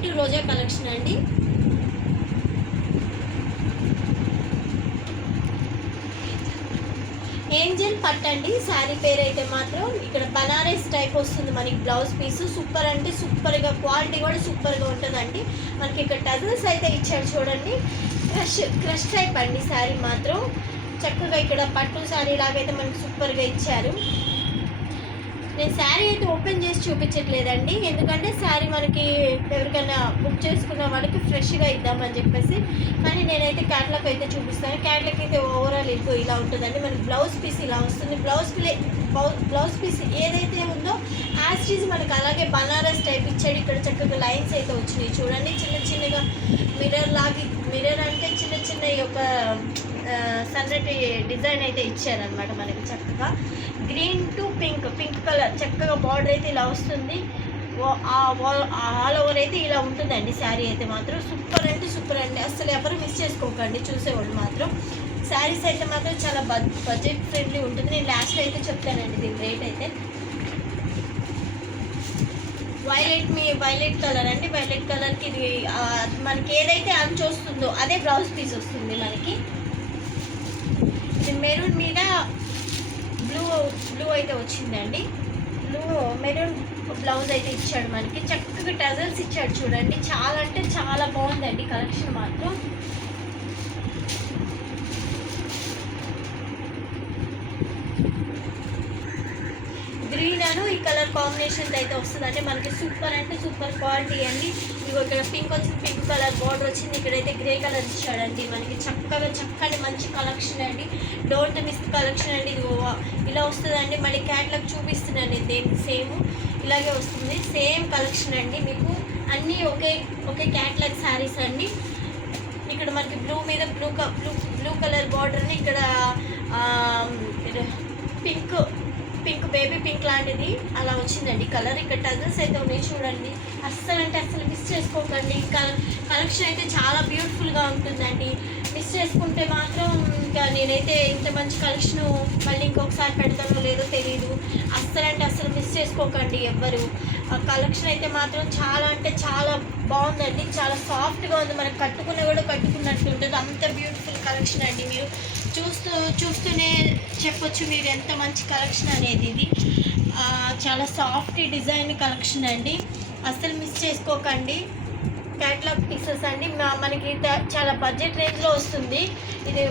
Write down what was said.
Welcome to Roja collection అండి. Angel పట్టు అండి శారీ పేరు అయితే మాత్రం. ఇక్కడ బనారస్ టైప్ వస్తుంది మనకి బ్లౌజ్ పీస్. సూపర్ అంటే సూపర్గా, క్వాలిటీ కూడా సూపర్గా ఉంటుందండి. మనకి ఇక్కడ టజల్స్ అయితే ఇచ్చాడు చూడండి. క్రష్ టైప్ అండి శారీ మాత్రం. చక్కగా ఇక్కడ పట్టు శారీ లాగైతే మనకి సూపర్గా ఇచ్చారు. నేను శారీ అయితే ఓపెన్ చేసి చూపించట్లేదండి, ఎందుకంటే శారీ మనకి ఎవరికైనా బుక్ చేసుకున్న వాళ్ళకి ఫ్రెష్గా ఇద్దామని చెప్పేసి. కానీ నేనైతే క్యాట్లాగ్ అయితే చూపిస్తాను. క్యాట్లాగ్ అయితే ఓవరాల్ ఇదిగో ఇలా ఉంటుందండి. మనకి బ్లౌజ్ పీస్ ఇలా వస్తుంది. బ్లౌజ్ పీస్ ఏదైతే ఉందో యాస్టీజ్ మనకి అలాగే బనారస్ టైప్ ఇచ్చాడు. ఇక్కడ చక్కగా లైన్స్ అయితే వచ్చినాయి చూడండి. చిన్న చిన్నగా మిర్రర్ అంటే చిన్న చిన్న యొక్క సన్నటి డిజైన్ అయితే ఇచ్చారనమాట మనకి. చక్కగా గ్రీన్ టు పింక్ కలర్ చక్కగా బార్డర్ అయితే ఇలా వస్తుంది. ఆల్ ఓవర్ అయితే ఇలా ఉంటుందండి శారీ అయితే మాత్రం. సూపర్ అంటే సూపర్ అండి, అసలు ఎవరు మిస్ చేసుకోకండి చూసేవాళ్ళు మాత్రం. శారీస్ అయితే మాత్రం చాలా బడ్జెట్ ఫ్రెండ్లీ ఉంటుంది. నేను లాస్ట్లో అయితే చెప్తానండి దీని రేట్ అయితే. వైలెట్ కలర్ అండి. వైలెట్ కలర్కి ఇది మనకి ఏదైతే అంచు వస్తుందో అదే బ్లౌజ్ పీస్ వస్తుంది మనకి. ఇది మెరూన్ మీద బ్లూ అయితే వచ్చిందండి. మెరూన్ బ్లౌజ్ అయితే ఇచ్చాడు మనకి. చక్కగా టజల్స్ ఇచ్చాడు చూడండి. చాలా అంటే చాలా బాగుందండి కలెక్షన్ మాత్రం. గ్రీన్ అను ఈ కలర్ కాంబినేషన్ అయితే వస్తుందంటే మనకి సూపర్ అంటే సూపర్ క్వాలిటీ అండి. ఇదిగో ఇక్కడ పింక్ వచ్చింది, పింక్ కలర్ బార్డర్ వచ్చింది. ఇక్కడైతే గ్రే కలర్ ఇచ్చాడండి మనకి. చక్కని మంచి కలెక్షన్ అండి. డోంట్ మిస్ కలెక్షన్ అండి. ఇది ఇలా వస్తుందండి. మళ్ళీ క్యాట్లాగ్ చూపిస్తున్నాను దేనికి సేమ్ ఇలాగే వస్తుంది. సేమ్ కలెక్షన్ అండి. మీకు అన్నీ ఒకే క్యాట్లాగ్ శారీస్ అండి. ఇక్కడ మనకి బ్లూ మీద బ్లూ కలర్ బార్డర్ని ఇక్కడ పింక్ బేబీ పింక్ లాంటిది అలా వచ్చిందండి కలర్. ఇక్కడ టజల్స్ అయితే ఉన్నాయి చూడండి. అస్సలు మిస్ చేసుకోకండి. కలెక్షన్ అయితే చాలా బ్యూటిఫుల్గా ఉంటుందండి. మిస్ చేసుకుంటే మాత్రం ఇంకా నేనైతే ఇంత మంచి కలెక్షన్ మళ్ళీ ఇంకొకసారి పెడతానో లేదో తెలియదు. అస్సలు మిస్ చేసుకోకండి ఎవ్వరు. ఆ కలెక్షన్ అయితే మాత్రం చాలా అంటే చాలా బాగుందండి. చాలా సాఫ్ట్గా ఉంది. మనకు కట్టుకున్న కూడా కట్టుకున్నట్టు ఉంటుంది. అంత బ్యూటిఫుల్ కలెక్షన్ అండి. మీరు చూస్తూనే చెప్పొచ్చు మీరు ఎంత మంచి కలెక్షన్ అనేది. ఇది చాలా సాఫ్ట్ డిజైన్ కలెక్షన్ అండి. అస్సలు మిస్ చేసుకోకండి. క్యాట్లాగ్ పీసెస్ అండి. మనకి చాలా బడ్జెట్ రేంజ్లో వస్తుంది. ఇది